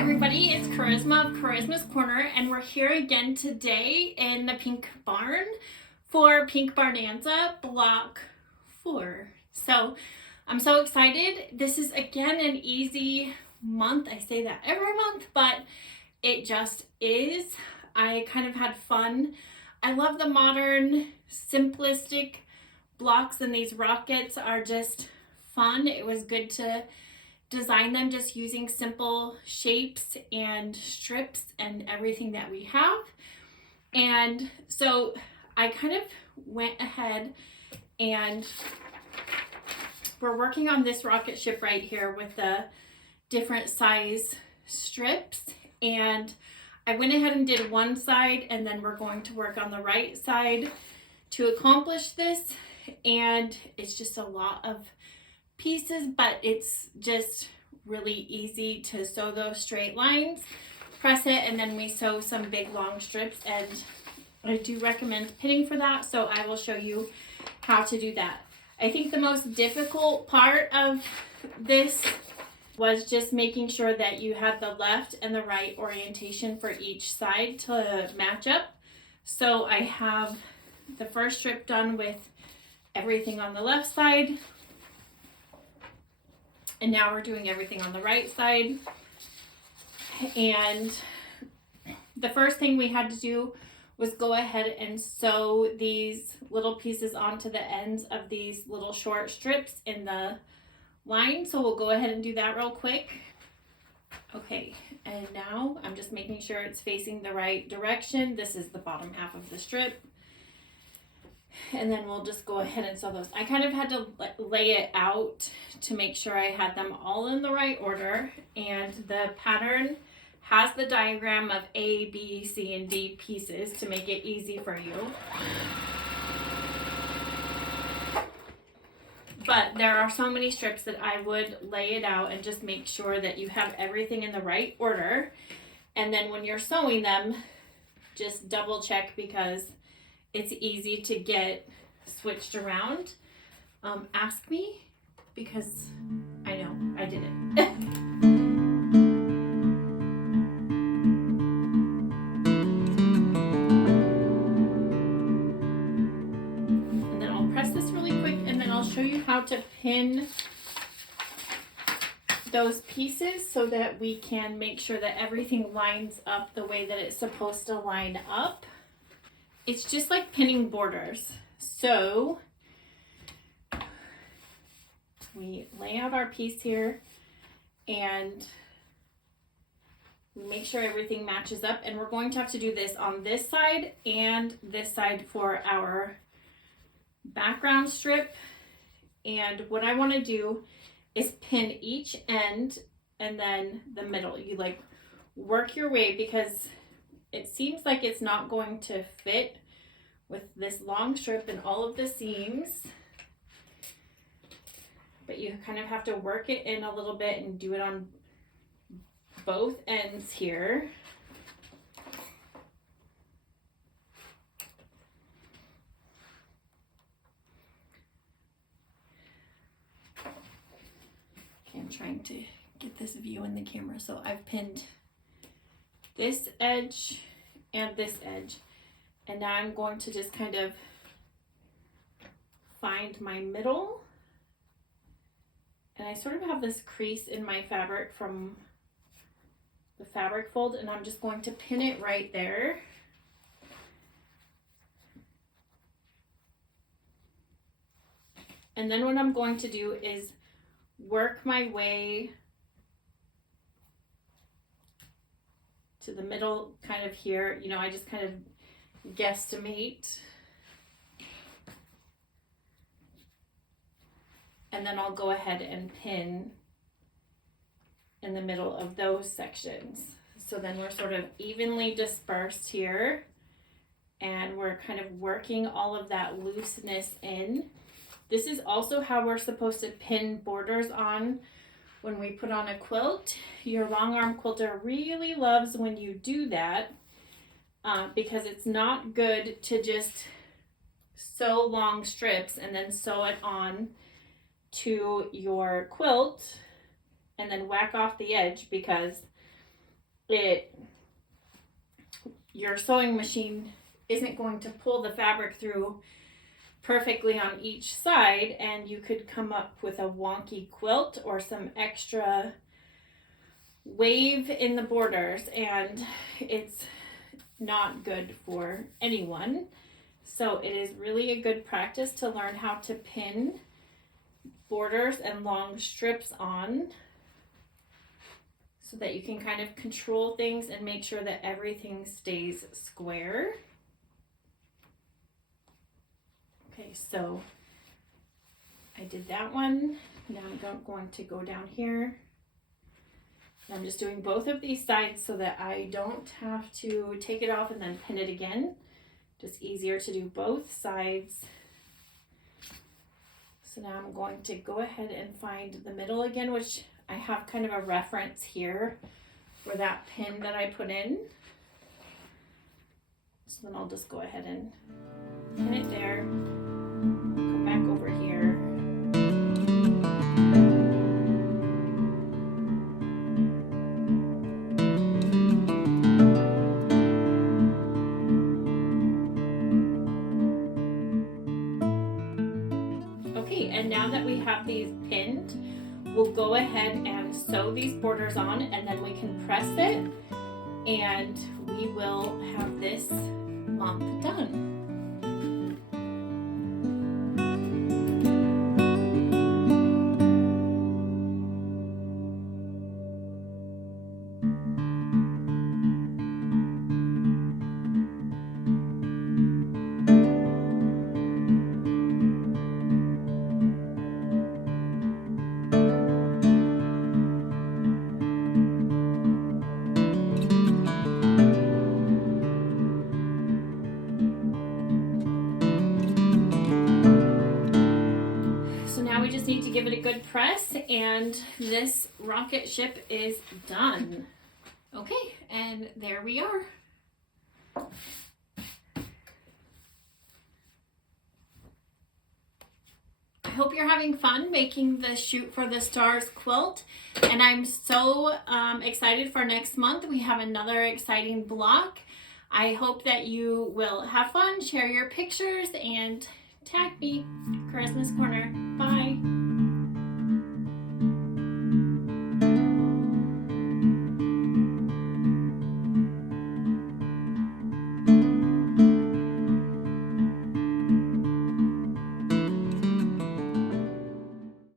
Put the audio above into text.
everybody, it's Charisma of Charisma's Corner, and we're here again today in the Pink Barn for Pink Barnanza Block 4. So I'm so excited. This is again an easy month. I say that every month, but it just is. I kind of had fun. I love the modern, simplistic blocks, and these rockets are just fun. It was good to design them just using simple shapes and strips and everything that we have. And so I kind of went ahead and we're working on this rocket ship right here with the different size strips. And I went ahead and did one side, and then we're going to work on the right side to accomplish this. And it's just a lot of pieces, but it's just really easy to sew those straight lines, press it, and then we sew some big long strips. And I do recommend pinning for that, so I will show you how to do that. I think the most difficult part of this was just making sure that you had the left and the right orientation for each side to match up. So I have the first strip done with everything on the left side, and now we're doing everything on the right side. And the first thing we had to do was go ahead and sew these little pieces onto the ends of these little short strips in the line. So we'll go ahead and do that real quick. Okay, and now I'm just making sure it's facing the right direction. This is the bottom half of the strip. And then we'll just go ahead and sew those. I kind of had to lay it out to make sure I had them all in the right order. And the pattern has the diagram of A, B, C, and D pieces to make it easy for you. But there are so many strips that I would lay it out and just make sure that you have everything in the right order. And then when you're sewing them, just double check, because it's easy to get switched around. Ask me, because I know I did it. And then I'll press this really quick, and then I'll show you how to pin those pieces so that we can make sure that everything lines up the way that it's supposed to line up. It's just like pinning borders. So we lay out our piece here and we make sure everything matches up, and we're going to have to do this on this side and this side for our background strip. And what I want to do is pin each end and then the middle. You like work your way, because it seems like it's not going to fit with this long strip and all of the seams, but you kind of have to work it in a little bit and do it on both ends here. Okay, I'm trying to get this view in the camera. So I've pinned this edge and this edge, and now I'm going to just kind of find my middle, and I sort of have this crease in my fabric from the fabric fold, and I'm just going to pin it right there. And then what I'm going to do is work my way to the middle, kind of here. You know, I just kind of guesstimate. And then I'll go ahead and pin in the middle of those sections. So then we're sort of evenly dispersed here, and we're kind of working all of that looseness in. This is also how we're supposed to pin borders on when we put on a quilt. Your long arm quilter really loves when you do that, because it's not good to just sew long strips and then sew it on to your quilt and then whack off the edge, because your sewing machine isn't going to pull the fabric through perfectly on each side, and you could come up with a wonky quilt or some extra wave in the borders, and it's not good for anyone. So it is really a good practice to learn how to pin borders and long strips on, so that you can kind of control things and make sure that everything stays square. Okay, so I did that one. Now I'm going to go down here. I'm just doing both of these sides so that I don't have to take it off and then pin it again. Just easier to do both sides. So now I'm going to go ahead and find the middle again, which I have kind of a reference here for that pin that I put in. So then I'll just go ahead and pin it there. Go back over here. Okay, and now that we have these pinned, we'll go ahead and sew these borders on, and then we can press it, and we will have this month done. Need to give it a good press, and this rocket ship is done. Okay, and there we are. I hope you're having fun making the Shoot for the Stars quilt, and I'm so excited for next month. We have another exciting block. I hope that you will have fun, share your pictures, and tag me, Christmas Corner. Bye.